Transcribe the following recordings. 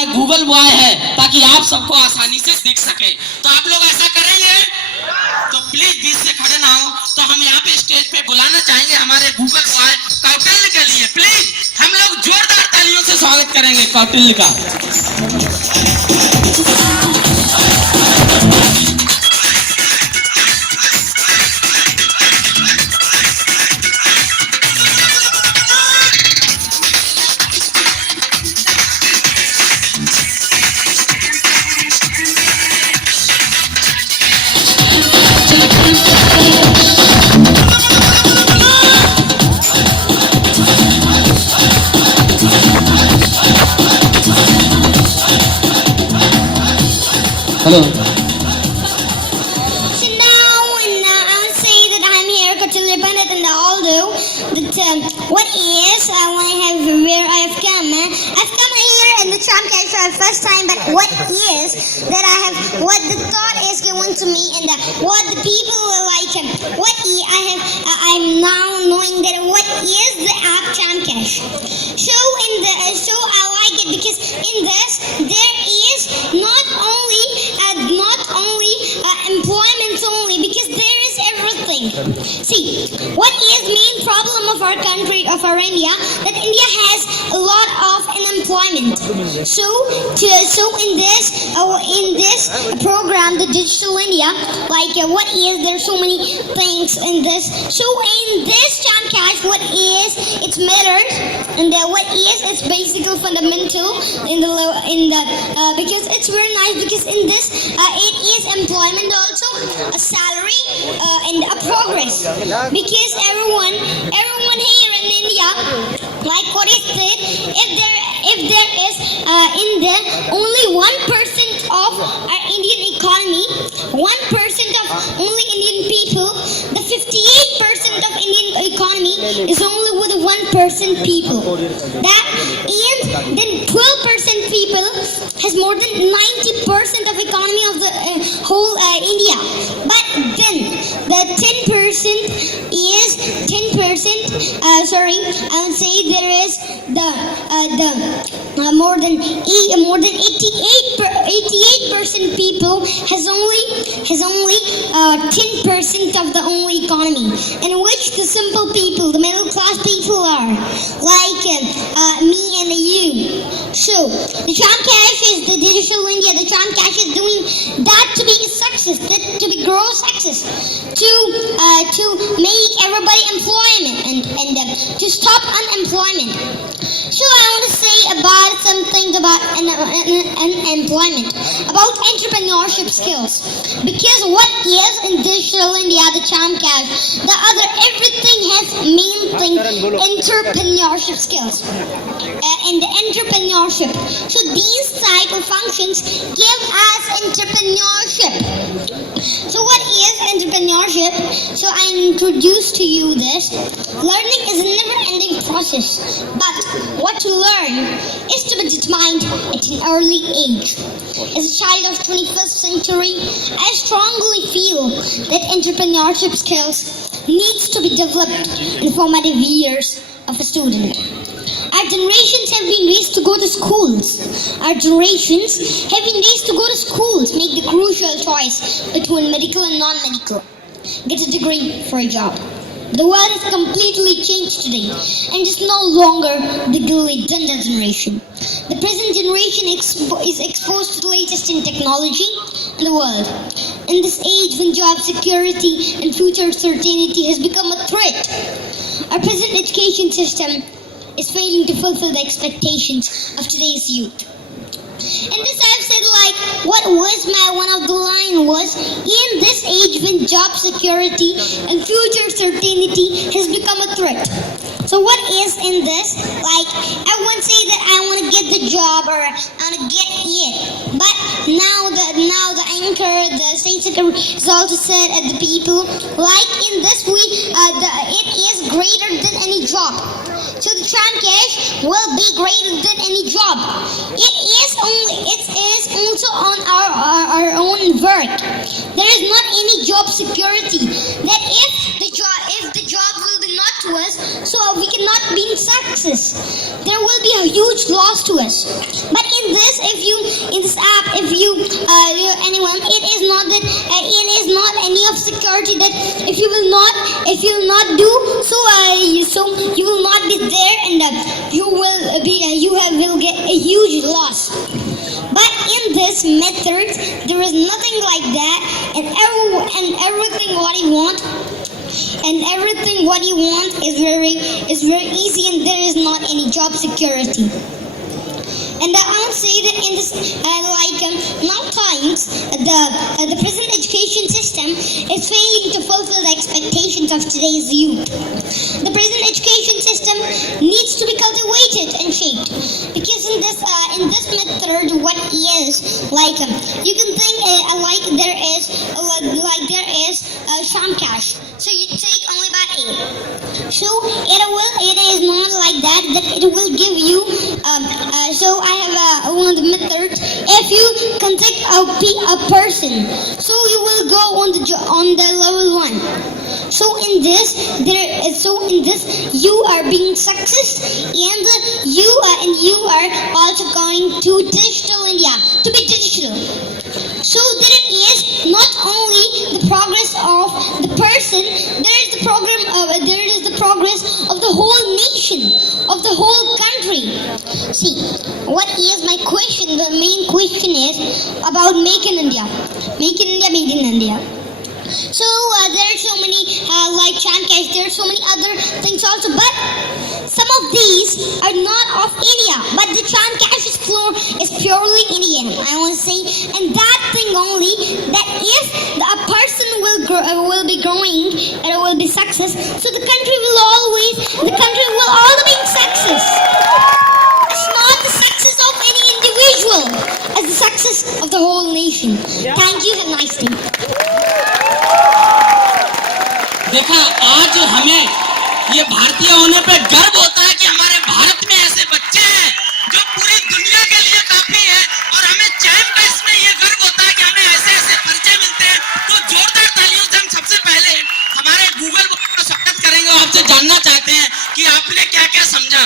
हमारा Google boy है ताकि आप सबको आसानी से दिख सके। तो आप लोग ऐसा करेंगे? तो प्लीज बीच से खड़े ना हो। तो हम यहाँ पे स्टेज पे बुलाना चाहेंगे हमारे गूगल बॉय कौटिल्य के लिए। प्लीज हम लोग जोरदार तालियों से स्वागत करेंगे कौटिल्य का। Hello. So now, and I would say that I'm here, Kautilya Pandit and Aldo. That what is when I have where I have come. I've come here in the Champion for the first time. But what is that I have? What the thought is given to me, and what the people will like. What I'm now knowing that what is the app Chamcash. So I like it because in this there is not only employment only, because there is everything. See, what is main problem of our country, of our India, that India has a lot of unemployment. So in this program, the Digital India, like what is, there's so many things in this. So in this Chamcash, what is, it's matters, and what is, it's basic fundamental because it's very nice, because in this it is employment also, a salary, and a progress, because everyone here in India, like what is said, if there is in there only 1% of our Indian economy, 1% of only Indian people, the 58% of Indian economy is only with 1% people. That, and then 12% people has more than 90% of economy of the whole India. But then the 10% is 10%. Sorry, I would say there is the more than 88% people has only 10% of the only economy, in which the simple people, the middle class people are like me and you. So the Chamcash is the Digital India. The Chamcash is doing that to be a success, that to be grow success, to make everybody employment and to stop unemployment. So I want to say about something about unemployment, about entrepreneurship skills, because what is in Digital India, the Chamcash, the other everything has main thing, entrepreneurship skills. And the entrepreneurship. So these type of functions give us entrepreneurship. So what is entrepreneurship? So I introduce to you this. Learning is a never-ending process, but what to learn is to be determined at an early age. As a child of 21st century, I strongly feel that entrepreneurship skills needs to be developed in formative years of a student. Our generations have been raised to go to schools. Make the crucial choice between medical and non-medical. Get a degree for a job. The world has completely changed today, and is no longer the dilly dunda generation. The present generation is exposed to the latest in technology in the world. In this age when job security and future certainty has become a threat, our present education system is failing to fulfill the expectations of today's youth. And this I've said, like what was my one of the line was, in this age when job security and future certainty has become a threat. So what is in this? Like I won't say that I want to get the job or I want to get it, but now the anchor, the state secretary has also said at the people, like in this it is greater than any job. So the Chamcash will be greater than any job. It is also on our own work. There is not any job security. That if the job will be not to us, so we cannot be in success. There will be a huge loss to us. But in this, if assume in this app, if you anyone, it is not that it is not any of security that if you will not do so, so you will not be there, and you will be will get a huge loss. But in this method, there is nothing like that, and everything what you want. And everything what you want is very easy, and there is not any job security. And I want to say that in this now times the present education system is failing to fulfill the expectations of today's youth. The present education system needs to be cultivated and shaped, because in this method, what is you can think there is sham cash. So you take only by 8. So it is not like that it will give you. So I have one of the methods. If you contact a person, so you will go on the level 1. So in this you are being success, and you are also going to digital India, to be digital. So there is not only the progress of the person, there is the progress of the whole nation, of the whole country. See, what is my question? The main question is about Make in India. Make in India, Made in India. So there are so many sham cash, there are so many other things also, but some of these are not of India, but the sham cash is purely Indian, I want to say. And that thing only, that if a person will be growing and will be success, so the country will all be in success. It's not the success of any individual, it's the success of the whole nation. Thank you, have a nice day. देखा, आज हमें ये भारतीय होने पे गर्व होता है कि हमारे भारत में ऐसे बच्चे हैं जो पूरी दुनिया के लिए काफी है, और हमें चैम का इसमें ये गर्व होता है कि हमें ऐसे परिचय मिलते हैं। तो जोरदार तालियों से हम सबसे पहले हमारे गूगल का स्वागत करेंगे और आपसे जानना चाहते हैं कि आपने क्या क्या समझा।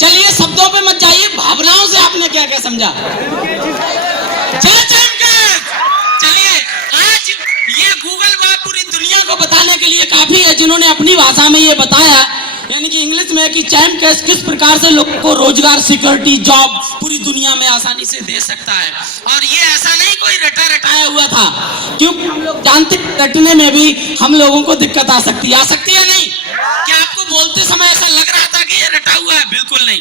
चलिए, शब्दों पे मत जाइए, भावनाओं से आपने क्या क्या समझा। चलिए, आज ये गूगल पूरी दुनिया को बताने के लिए काफी है, जिन्होंने अपनी भाषा में ये बताया, यानी कि इंग्लिश में, कि चैम कैश किस प्रकार से लोगों को रोजगार, सिक्योरिटी, जॉब पूरी दुनिया में आसानी से दे सकता है। और ये ऐसा नहीं कोई रटाया हुआ था, क्योंकि हम लोग जानते रटने में भी हम लोगों को दिक्कत आ सकती है नहीं? क्या आपको बोलते समय ऐसा लग रहा था कि ये रटा हुआ है? बिल्कुल नहीं।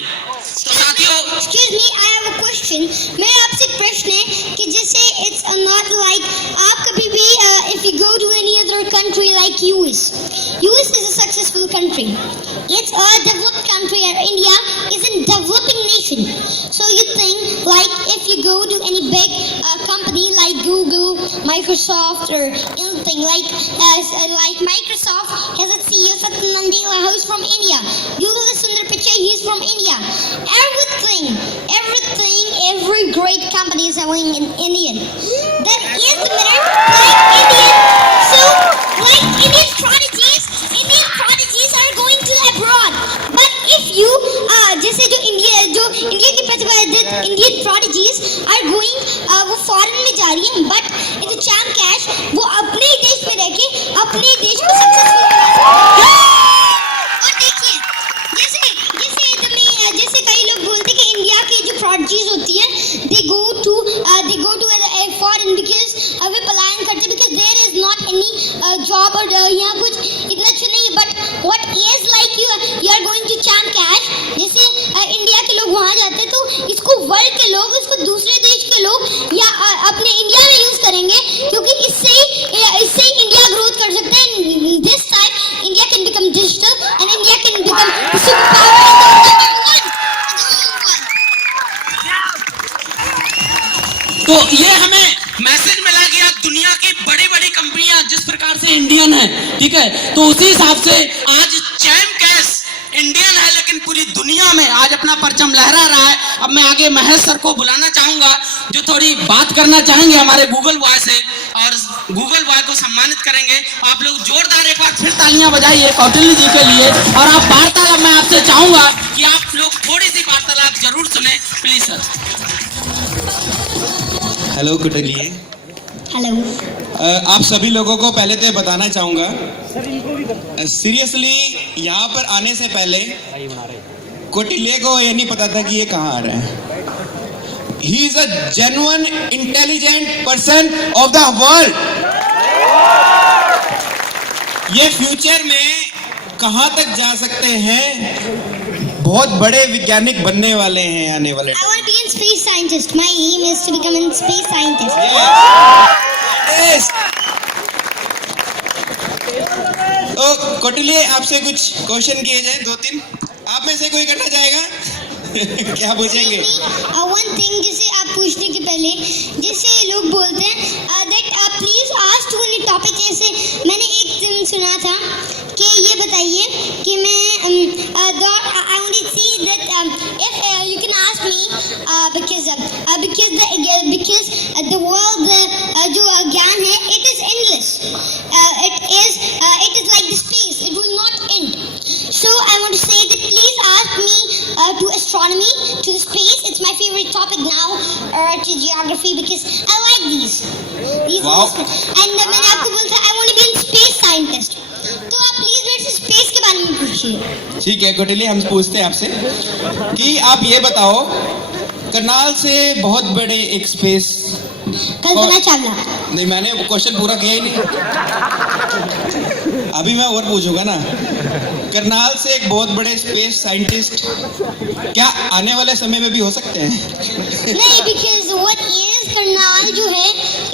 तो साथियों, Excuse me, I have a question. मेरा आपसे प्रश्न है कि जैसे it's not like आप कभी भी if you go to any other country like US is a successful country. It's a developed country, and India is a developing nation. So you think like if you go to any big company like Google, Microsoft, or anything like Microsoft has a CEO Satya Nadella, who is from India. Google is Sundar Pichai, he is from India. Every great company is having an Indian. That is the matter, like Indian. So, like Indian prodigies are going to abroad. But if you, जैसे जो इंडिया की प्रतिभागित Indian prodigies are going, वो फॉरेन में जा रही हैं, but in the cham cash वो अपने ही देश में रह के अपने देश को सक्सेसफुल बना सकते हैं। और देखिए, जैसे कई लोग बोलते हैं कि इंडिया की जो prodigies होती है, they go to a foreign because वे पलायन करते, because there is not any job, और यहाँ कुछ इतना अच्छा नहीं है। But what is like you are going to cham cash, जैसे इंडिया के लोग वहाँ जाते हैं, तो इसको वर्ल्ड के लोग, इसको दूसरे देश के लोग या अपने इंडिया में यूज करेंगे, क्योंकि इससे इंडिया ग्रोथ कर सकता है। This time India can become digital, and India can become the super power. तो ये हमें मैसेज मिला कि आज दुनिया की बड़ी बड़ी कंपनियां जिस प्रकार से इंडियन है, ठीक है, तो उसी हिसाब से आज चैम कैश इंडियन है, लेकिन पूरी दुनिया में आज अपना परचम लहरा रहा है। अब मैं आगे महेश सर को बुलाना चाहूंगा, जो थोड़ी बात करना चाहेंगे हमारे गूगल बॉय से, और गूगल बॉय को सम्मानित करेंगे। आप लोग जोरदार एक बार फिर तालियां बजाइए कौटिल्य जी के लिए। और आप वार्तालाप, मैं आपसे चाहूंगा कि आप जरूर सुने प्लीज सर। हेलो कुटलिए, हेलो। आप सभी लोगों को पहले तो ये बताना चाहूँगा, सीरियसली यहाँ पर आने से पहले कोटिलिए को ये नहीं पता था कि ये कहाँ आ रहा है। He is a genuine intelligent person of the world. ये फ्यूचर में कहाँ तक जा सकते हैं, बहुत बड़े वैज्ञानिक बनने वाले हैं आने वाले I want to be a space scientist. My aim is to become a space scientist. Yes. तो कोटिलिए आपसे कुछ क्वेश्चन किए जाए, 2-3 आप में से कोई करना चाहेगा? क्या पूछेंगे? One thing जैसे आप पूछने के पहले जैसे लोग बोलते हैं that please ask to any topic, जैसे मैंने एक दिन सुना था कि ये बताइए कि मैं I want to see that if you can ask me because the world जो ज्ञान है it is endless, it is like the space, it will not end. So I want to say that please ask me to astronomy, to the space. It's my favorite topic now, to geography because I like these. Wow. And मैंने आपको बोला था I want to be a space scientist. तो आप प्लीज मेरे से स्पेस के बारे में पूछिए। ठीक है कोटिलिए, हम पूछते हैं आपसे कि आप ये बताओ, करनाल से बहुत बड़े एक स्पेस, कल्पना चावला। नहीं मैंने क्वेश्चन पूरा किया ही नहीं, अभी मैं और पूछूंगा ना। करनाल से एक बहुत बड़े स्पेस साइंटिस्ट क्या आने वाले समय में भी हो सकते हैं? नहीं, because what is करनाल जो है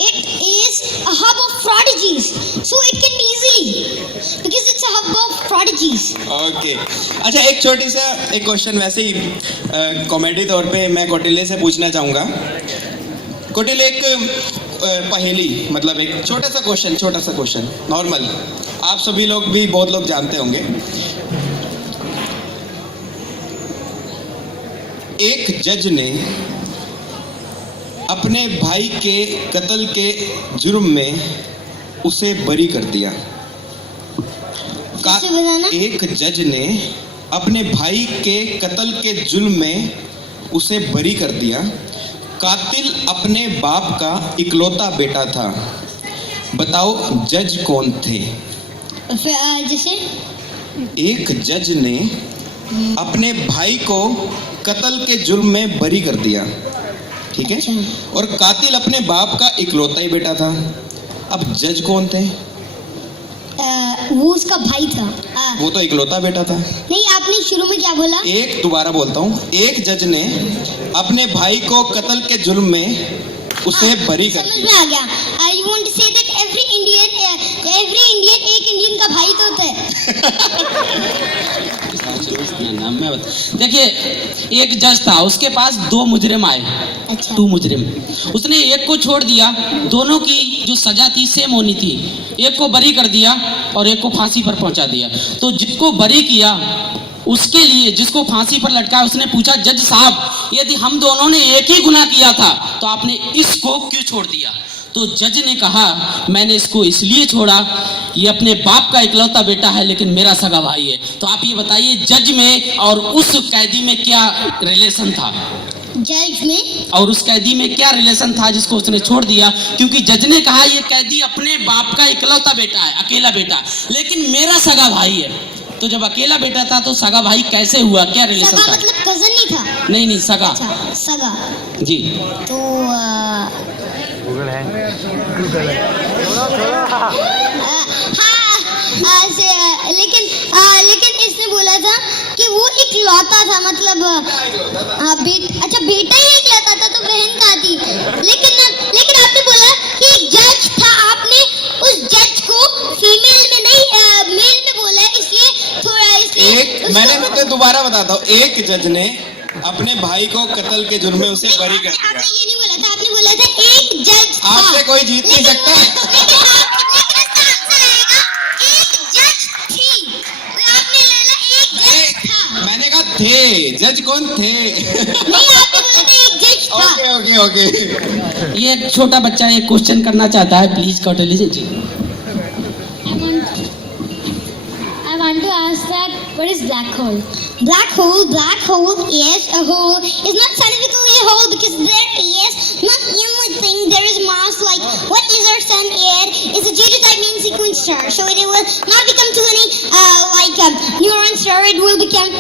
it is a hub of prodigies, so it can be easily because it's a hub of prodigies. Okay अच्छा, एक छोटी सा एक क्वेश्चन वैसे ही कॉमेडी तौर पे मैं कोटिलिए से पूछना चाहूँगा। कोटिलिए एक पहेली, मतलब एक छोटा सा क्वेश्चन नॉर्मल, आप सभी लोग भी बहुत लोग जानते होंगे। एक जज ने अपने भाई के कत्ल के जुर्म में उसे बरी कर दिया। कैसे बताना? एक जज ने अपने भाई के कत्ल के जुर्म में उसे बरी कर दिया। कातिल अपने बाप का इकलौता बेटा था। बताओ जज कौन थे? जैसे एक जज ने अपने भाई को कत्ल के जुर्म में बरी कर दिया, ठीक है, अच्छा। और कातिल अपने बाप का इकलौता ही बेटा था। अब जज कौन थे? वो उसका भाई था। वो तो इकलौता बेटा था। नहीं, आपने शुरू में क्या बोला? एक दोबारा बोलता हूँ, एक जज ने अपने भाई को कत्ल के जुर्म में उसे बरी कर समझ दिया। में आ गया। You want to say that every Indian एक इंडियन का भाई तो होता है। देखिए, एक जज था, उसके पास 2 मुजरिम आए। अच्छा। 2 मुजरिम, उसने एक को छोड़ दिया, दोनों की जो सजा थी सेम होनी थी। एक को बरी कर दिया और एक को फांसी पर पहुंचा दिया। तो जिसको बरी किया उसके लिए, जिसको फांसी पर लटकाया, उसने पूछा जज साहब, यदि हम दोनों ने एक ही गुनाह किया था तो आपने इसको क्यों छोड़ दिया? तो जज ने कहा मैंने इसको इसलिए छोड़ा, ये अपने बाप का इकलौता बेटा है लेकिन मेरा सगा भाई है। तो आप ये बताइए जज में और उस कैदी में क्या रिलेशन था? जज में और उस कैदी में क्या रिलेशन था जिसको उसने छोड़ दिया? क्योंकि जज ने कहा ये कैदी अपने बाप का इकलौता बेटा है, अकेला बेटा, लेकिन मेरा सगा भाई है। तो जब अकेला बेटा था तो सगा भाई कैसे हुआ, क्या रिलेशन सगा था? मतलब कजन नहीं था? नहीं सगा। अच्छा, सगा। जी। तो लेकिन इसने बोला था कि वो इकलौता था, मतलब अच्छा बेटा ही इकलौता था, तो बहन कहाँ थी? लेकिन आपने बोला कि एक जज था, आपने उस जज को फीमेल में नहीं मेल में बोला, इसलिए थोड़ा एक मैंने तो दोबारा बताता हूँ, एक जज ने अपने भाई को कत्ल के जुर्म में उसे बरी कर दिया। आपने ये नहीं बोला था, आपने बोला था एक जज था। आपसे कोई जीत नहीं सकता। लेकिन इसका आंसर आएगा एक जज थी। आपने ले ला एक जज था। मैंने कहा थे, जज कौन थे? नहीं, आपने बोला था एक जज था। ओके। ये एक छोटा बच्चा एक क्वेश्चन करना चाहता है, please Kautilya ji. I want to ask that what is black hole? Black hole is a hole. It's not scientifically a hole because there is not only thing. There is mass like what is our sun? It is a G2-type main sequence star. So it will not become to any neutron star. It will become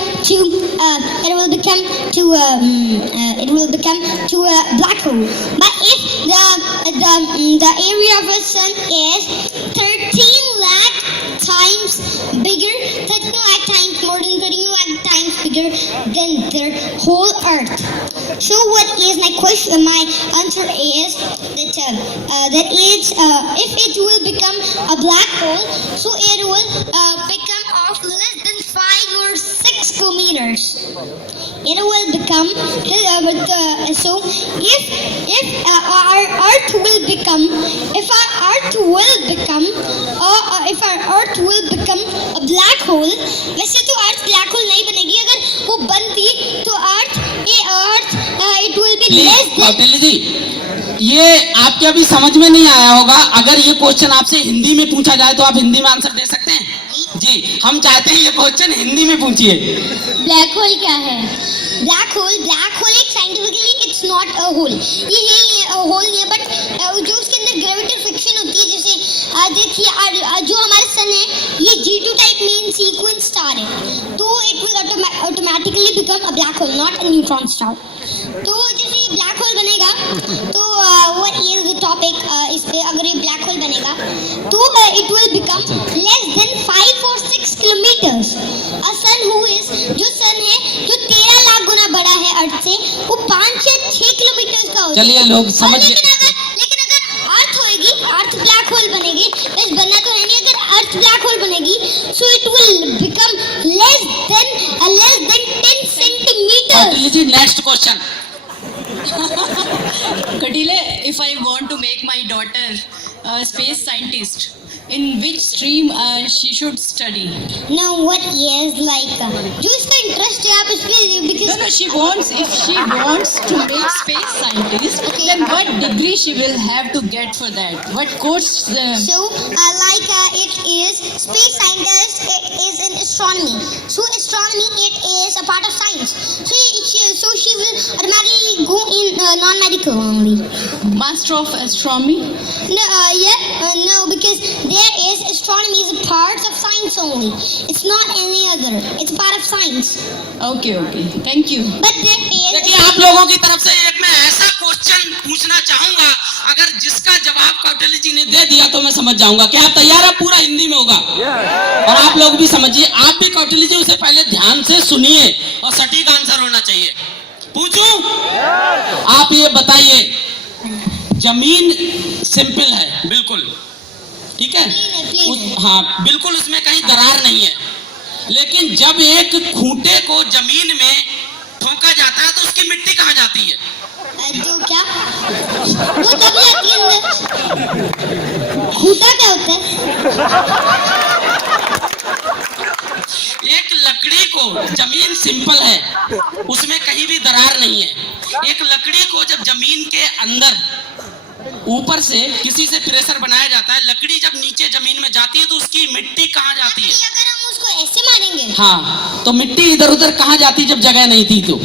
to a black hole. But if the area of a sun is 13 lakh times bigger, 13 lakh times more than 13 lakh times bigger than the whole Earth. So what is my question? My answer is that if it will become a black hole, so it will become of less than 5 or 6 kilometers. It will become so if our Earth will become a black hole. वैसे तो Earth black hole नहीं बनेगी. अगर वो बनती तो it will be less than. Kautilya जी, ये आपके अभी समझ में नहीं आया होगा. अगर ये क्वेश्चन आपसे हिंदी में पूछा जाए तो आप हिंदी में आंसर दे सकते हैं? जी, हम चाहते हैं ये क्वेश्चन हिंदी में पूछिए. ब्लैक होल क्या है? ब्लैक होल एक scientifically it's not a hole. ये होल नहीं है, बट जो उसके अंदर ग्रेविटी फ्रिक्शन होती है. जैसे देखिए जो हमारा सन है ये G2 type main sequence star है, तो it will automatically become a black hole, not a neutron star. तो जैसे ये ब्लैक होल बनेगा तो व्हाट इज द टॉपिक इस पे. अगर ये ब्लैक होल बनेगा तो it will become less than 5 or 6 kilometres. A sun जो सन है जो 13 लाख गुना बड़ा है अर्थ से, वो 5 या 6 किलोमीटर्स का होता है. चलिए लोग समझ लेकिन अगर अर्थ होएगी, अर्थ ब्लैक होल बनेगी. बस बनना तो है नहीं. अगर अर्थ ब्लैक होल बनेगी so it will become less than 10 centimetres. Kautilya ji, next question. Kadile, if I want to make my daughter a space scientist, in which stream she should study? Now what is जो इसका इंटरेस्ट है आप इस पे No, because if she wants to make space scientist, Okay. then what degree she will have to get for that? What course? so it is space scientist. It is in astronomy. So astronomy it is a part of science. So she will automatically go in non-medical only. Master of astronomy? No, because there is astronomy is a part of science only. It's not any other. It's part of science. Okay. Thank you. But there is. देखिए, आप लोगों की तरफ से एक मैं ऐसा क्वेश्चन पूछना चाहूंगा, अगर जिसका जवाब कौटिल्य जी ने दे दिया तो मैं समझ जाऊंगा. क्या आप तैयार है? पूरा हिंदी में होगा. और आप लोग भी समझिए. आप भी कौटिल्य जी उसे पहले ध्यान से सुनिए और सटीक आंसर होना चाहिए. पूछूं? आप ये बताइए, जमीन सिंपल है बिल्कुल, ठीक है? हाँ, बिल्कुल उसमें कहीं दरार नहीं है. लेकिन जब एक खूंटे को जमीन में ठोका जाता है तो उसकी मिट्टी कहाँ जाती है? जो क्या वो दब जाती है अंदर. खूंटा क्या होता है? एक लकड़ी को, जमीन सिंपल है, उसमें कहीं भी दरार नहीं है. एक लकड़ी को जब जमीन के अंदर ऊपर से किसी से प्रेशर बनाया जाता है, लकड़ी जब नीचे जमीन में जाती है तो उसकी मिट्टी कहाँ जाती है? अगर हम उसको ऐसे मारेंगे, हाँ, तो मिट्टी इधर उधर कहाँ जाती जब जगह नहीं थी? तो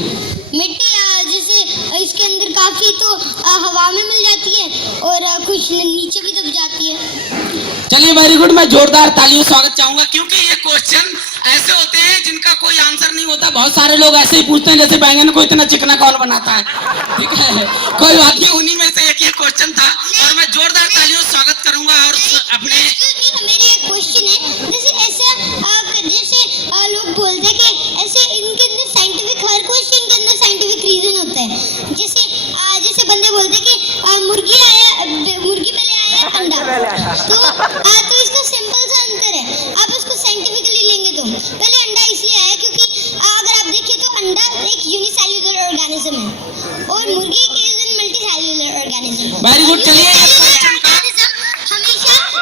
मिट्टी जैसे इसके अंदर काफी तो हवा में मिल जाती है और कुछ नीचे भी दब जाती है. चलिए, वेरी गुड. मैं जोरदार तालियों से स्वागत चाहूंगा, क्योंकि ये क्वेश्चन ऐसे होते हैं जिनका कोई आंसर नहीं होता. बहुत सारे लोग ऐसे ही पूछते हैं जैसे बैंगन को इतना चिकना कौन बनाता है. ठीक है, कोई बात नहीं. उन्हीं में से एक ये क्वेश्चन था और मैं जोरदार तालियों से स्वागत करूंगा. और अपने मेरे एक क्वेश्चन है, जैसे लोग बोलते हैं कि ऐसे इनके अंदर साइंटिफिक, हर क्वेश्चन के अंदर साइंटिफिक रीजन होता है. जैसे बंदे बोलते हैं कि मुर्गी पहले आया अंडा, तो इसका सिंपल सा आंसर है. आप उसको साइंटिफिकली लेंगे तो पहले अंडा इसलिए आया क्योंकि अगर आप देखिए तो अंडा एक यूनिसेल्युलर ऑर्गेनिज्म है और मुर्गी is an multicellular organism. Very good. चलिए, हमेशा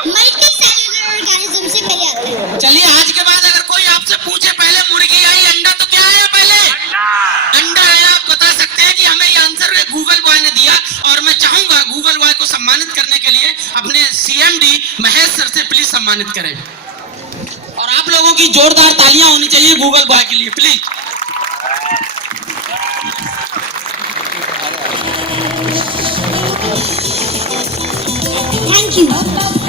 मल्टीसेल्युलर ऑर्गेनिज्म से पहले आता है. चलिए, आज के बाद अगर कोई आपसे पूछे पहले मुर्गी आई अंडा, तो क्या आया? पहले अंडा आया. आप बता सकते हैं कि हमें ये आंसर गूगल बॉय ने दिया. और मैं चाहूंगा गूगल बॉय को सम्मानित करने के लिए अपने CMD महेश सर से प्लीज सम्मानित करें. और आप लोगों की जोरदार तालियां होनी चाहिए गूगल बॉय के लिए प्लीज। Thank you.